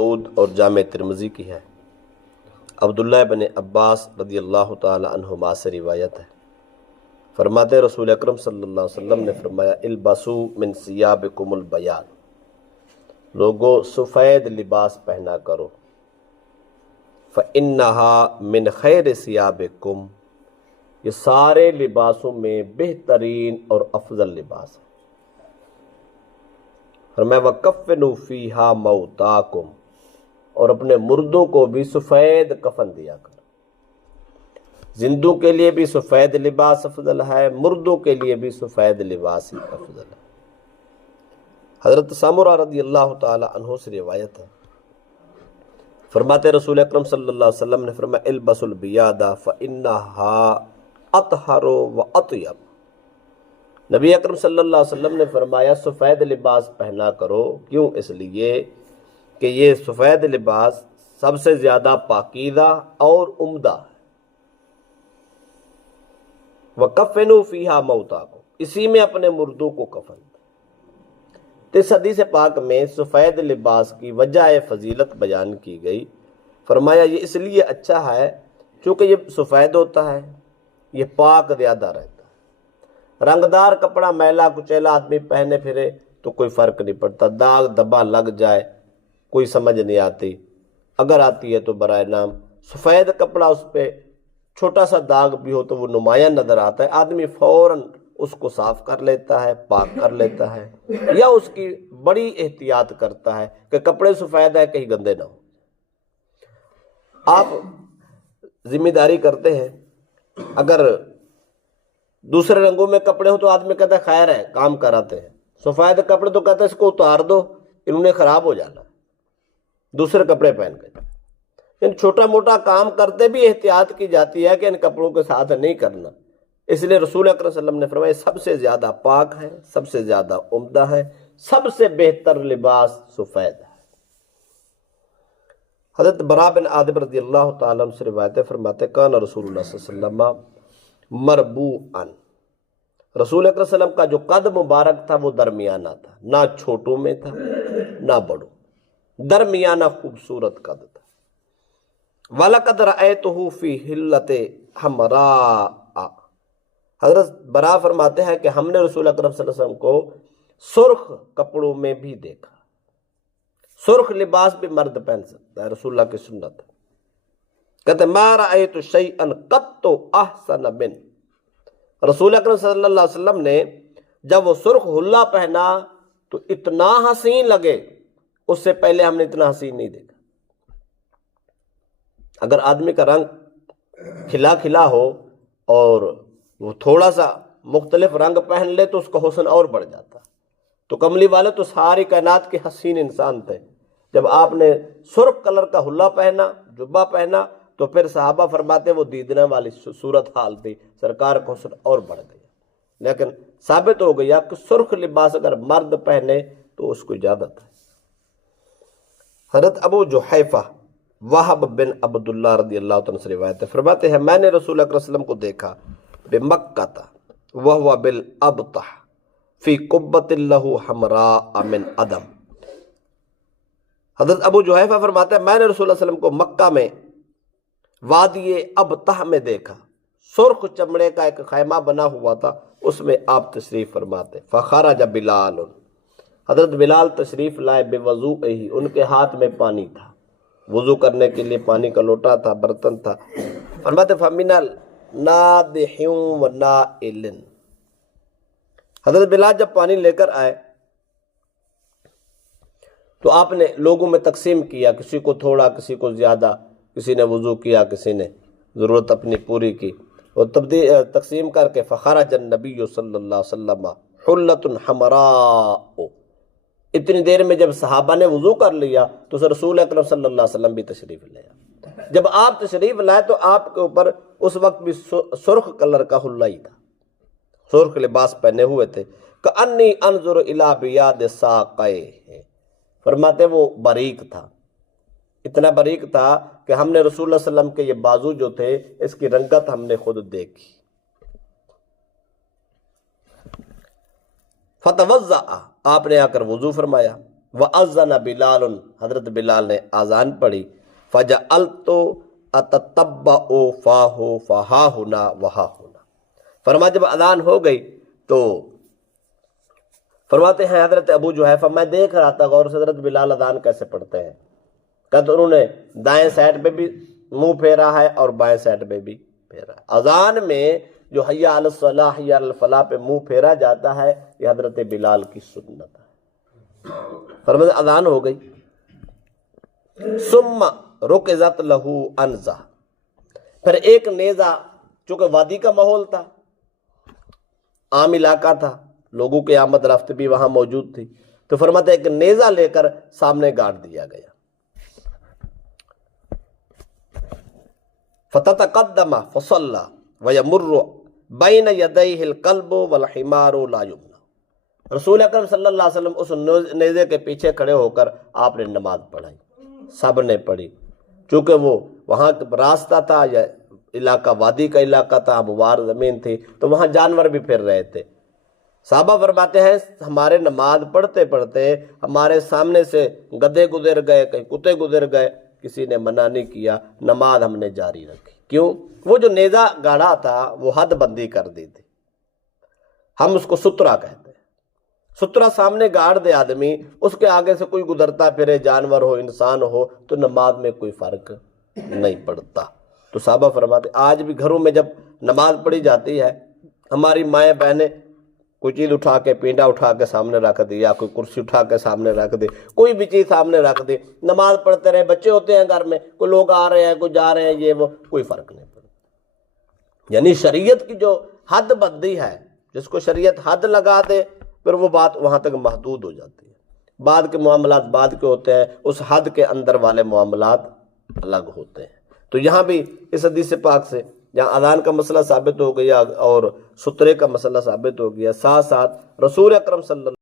داؤد اور جامع ترمذی کی ہے۔ عبداللہ بن عباس رضی اللہ تعالی عنہما سے روایت ہے، فرماتے رسول اکرم صلی اللہ علیہ وسلم نے فرمایا البسو من ثیابکم البیاض، لوگو سفید لباس پہنا کرو، فإنہا من خیر ثیابکم، یہ سارے لباسوں میں بہترین اور افضل لباس ہے۔ فرمایا وَکَفِّنُوا فِیہا مَوْتَاکُم، اور اپنے مردوں کو بھی سفید کفن دیا کر۔ زندوں کے لیے بھی سفید لباس افضل ہے، مردوں کے لیے بھی سفید لباس ہی افضل ہے۔ حضرت سامرہ رضی اللہ تعالی عنہ سے روایت ہے، فرماتے رسول اکرم صلی اللہ علیہ وسلم نے فرمایا البسوا البیاض فإنہا اطہر واطیب، نبی اکرم صلی اللہ علیہ وسلم نے فرمایا سفید لباس پہنا کرو، کیوں؟ اس لیے کہ یہ سفید لباس سب سے زیادہ پاکیزہ اور عمدہ ہے۔ وَكَفِّنُوا فِيهَا مَوْتَاكُمْ، اسی میں اپنے مردوں کو کفن دو۔ اس حدیث پاک میں سفید لباس کی وجہ فضیلت بیان کی گئی، فرمایا یہ اس لیے اچھا ہے چونکہ یہ سفید ہوتا ہے، یہ پاک زیادہ رہتا ہے۔ رنگدار کپڑا میلا کچیلا آدمی پہنے پھرے تو کوئی فرق نہیں پڑتا، داغ دبا لگ جائے کوئی سمجھ نہیں آتی، اگر آتی ہے تو برائے نام۔ سفید کپڑا اس پہ چھوٹا سا داغ بھی ہو تو وہ نمایاں نظر آتا ہے، آدمی فوراً اس کو صاف کر لیتا ہے، پاک کر لیتا ہے، یا اس کی بڑی احتیاط کرتا ہے کہ کپڑے سفید ہے کہیں گندے نہ ہو۔ آپ ذمہ داری کرتے ہیں، اگر دوسرے رنگوں میں کپڑے ہو تو آدمی کہتا ہے خیر ہے کام کراتے ہیں، سفید کپڑے تو کہتا ہے اس کو اتار دو انہوں نے خراب ہو جانا، دوسرے کپڑے پہن کے۔ ان چھوٹا موٹا کام کرتے بھی احتیاط کی جاتی ہے کہ ان کپڑوں کے ساتھ نہیں کرنا، اس لیے رسول اکرم صلی اللہ علیہ وسلم نے فرمایا سب سے زیادہ پاک ہے، سب سے زیادہ عمدہ ہے، سب سے بہتر لباس سفید ہے۔ حضرت براء بن عازب رضی اللہ تعالیٰ عنہ سے روایت ہے، فرماتے کان رسول اللہ صلی اللہ علیہ وسلم مربوعاً، رسول اکرم صلی اللہ علیہ وسلم کا جو قد مبارک تھا وہ درمیانہ تھا، نہ چھوٹوں میں تھا نہ بڑوں، درمیانہ خوبصورت قد تھا۔ وَلَقَدْ رَأَيْتُهُ فِي حِلَّةٍ حَمْرَاءَ، حضرت براء فرماتے ہیں کہ ہم نے رسول اکرم صلی اللہ علیہ وسلم کو سرخ کپڑوں میں بھی دیکھا۔ سرخ لباس بھی مرد پہن سکتا ہے، رسول اللہ کی سنت ہے۔ کہتے ہیں مَا رَأَيْتُ شَيْئًا قَطُّ أَحْسَنَ مِنْ، رسول اکرم صلی اللہ علیہ وسلم نے جب وہ سرخ حلہ پہنا تو اتنا حسین لگے، اس سے پہلے ہم نے اتنا حسین نہیں دیکھا۔ اگر آدمی کا رنگ کھلا کھلا ہو اور وہ تھوڑا سا مختلف رنگ پہن لے تو اس کا حسن اور بڑھ جاتا۔ تو کملی والے تو ساری کائنات کے حسین انسان تھے، جب آپ نے سرخ کلر کا حلہ پہنا، جبہ پہنا، تو پھر صحابہ فرماتے وہ دیدنے والی صورت حال تھی، سرکار کا حسن اور بڑھ گیا۔ لیکن ثابت ہو گیا کہ سرخ لباس اگر مرد پہنے تو اس کو اجازت ہے۔ حضرت ابو جحیفہ وہب بن عبداللہ رضی اللہ عنہ سے روایت ہے، فرماتے ہیں میں نے رسول اکرم صلی اللہ علیہ وسلم کو دیکھا بمکہ وہو بالابطح فی قبۃ لہ حمراء من عدم، حضرت ابو جحیفہ فرماتے ہیں میں نے رسول اللہ علیہ وسلم کو مکہ میں وادی ابطح میں دیکھا، سرخ چمڑے کا ایک خیمہ بنا ہوا تھا، اس میں آپ تشریف فرماتے۔ فخرج بلال، حضرت بلال تشریف لائے بوضوئہ، ان کے ہاتھ میں پانی تھا، وضو کرنے کے لیے پانی کا لوٹا تھا، برتن تھا۔ فرماتے فمن النادح ونائل، حضرت بلال جب پانی لے کر آئے تو آپ نے لوگوں میں تقسیم کیا، کسی کو تھوڑا کسی کو زیادہ، کسی نے وضو کیا کسی نے ضرورت اپنی پوری کی، اور تقسیم کر کے فخرج النبی صلی اللہ علیہ وسلم حلۃ حمراء، اتنی دیر میں جب صحابہ نے وضو کر لیا تو رسول اکرم صلی اللہ علیہ وسلم بھی تشریف لے آئے۔ جب آپ تشریف لائے تو آپ کے اوپر اس وقت بھی سرخ کلر کا حلہ ہی تھا، سرخ لباس پہنے ہوئے تھے۔ کأنی انظر الی بیاض ساقیہ، فرماتے وہ باریک تھا، اتنا باریک تھا کہ ہم نے رسول اللہ صلی اللہ علیہ وسلم کے یہ بازو جو تھے اس کی رنگت ہم نے خود دیکھی۔ فتوضأ، آپ نے آ کر وضو فرمایا، وَأَذَّنَ بِلَالٌ، حضرت بلال نے آذان پڑھی، فَجَعَلْتُ أَتَتَبَّعُ فَاهُ فَهَاهُنَا وَهَاهُنَا، فرمایا جب اذان ہو گئی تو فرماتے ہیں حضرت ابو جحیفہ میں دیکھ رہا تھا غور سے حضرت بلال اذان کیسے پڑھتے ہیں، کہ انہوں نے دائیں سائڈ پہ بھی منہ پھیرا ہے اور بائیں سائڈ پہ بھی پھیرا ہے۔ اذان میں جو حی علی الصلاح حی علی الفلاح پہ منہ پھیرا جاتا ہے یہ حضرت بلال کی سنت ہے۔ فرماتے اذان ہو گئی، ثم رکزت لہو انزہ، پھر ایک نیزہ، چونکہ وادی کا ماحول تھا، عام علاقہ تھا، لوگوں کی آمد رفت بھی وہاں موجود تھی، تو فرماتے ایک نیزہ لے کر سامنے گاڑ دیا گیا، فتتقدم فصلى ويمر بين يديه القلب والحمار لا يمنع، رسول اکرم صلی اللہ علیہ وسلم اس نیزے کے پیچھے کھڑے ہو کر آپ نے نماز پڑھائی، سب نے پڑھی، چونکہ وہ وہاں راستہ تھا یا علاقہ وادی کا علاقہ تھا، ہموار زمین تھی، تو وہاں جانور بھی پھر رہے تھے۔ صحابہ فرماتے ہیں ہمارے نماز پڑھتے پڑھتے ہمارے سامنے سے گدھے گزر گئے، کہیں کتے گزر گئے، کسی نے منع نہیں کیا، نماز ہم نے جاری رکھی۔ کیوں؟ وہ جو نیزہ گاڑا تھا وہ حد بندی کر دی تھی، ہم اس کو سترہ کہتے ہیں، سترہ سامنے گاڑ دے آدمی، اس کے آگے سے کوئی گزرتا پھرے، جانور ہو انسان ہو، تو نماز میں کوئی فرق نہیں پڑتا۔ تو صحابہ فرماتے آج بھی گھروں میں جب نماز پڑھی جاتی ہے، ہماری مائیں بہنیں کوئی چیز اٹھا کے، پینڈا اٹھا کے سامنے رکھ دی، یا کوئی کرسی اٹھا کے سامنے رکھ دی، کوئی بھی چیز سامنے رکھ دی، نماز پڑھتے رہے، بچے ہوتے ہیں گھر میں، کوئی لوگ آ رہے ہیں، کوئی جا رہے ہیں، یہ وہ، کوئی فرق نہیں پڑتا۔ یعنی شریعت کی جو حد بندی ہے، جس کو شریعت حد لگا دے پھر وہ بات وہاں تک محدود ہو جاتی ہے، بعد کے معاملات بعد کے ہوتے ہیں، اس حد کے اندر والے معاملات الگ ہوتے ہیں۔ تو یہاں بھی اس حدیث پاک سے جہاں اذان کا مسئلہ ثابت ہو گیا اور سترے کا مسئلہ ثابت ہو گیا، ساتھ ساتھ رسول اکرم صلی اللہ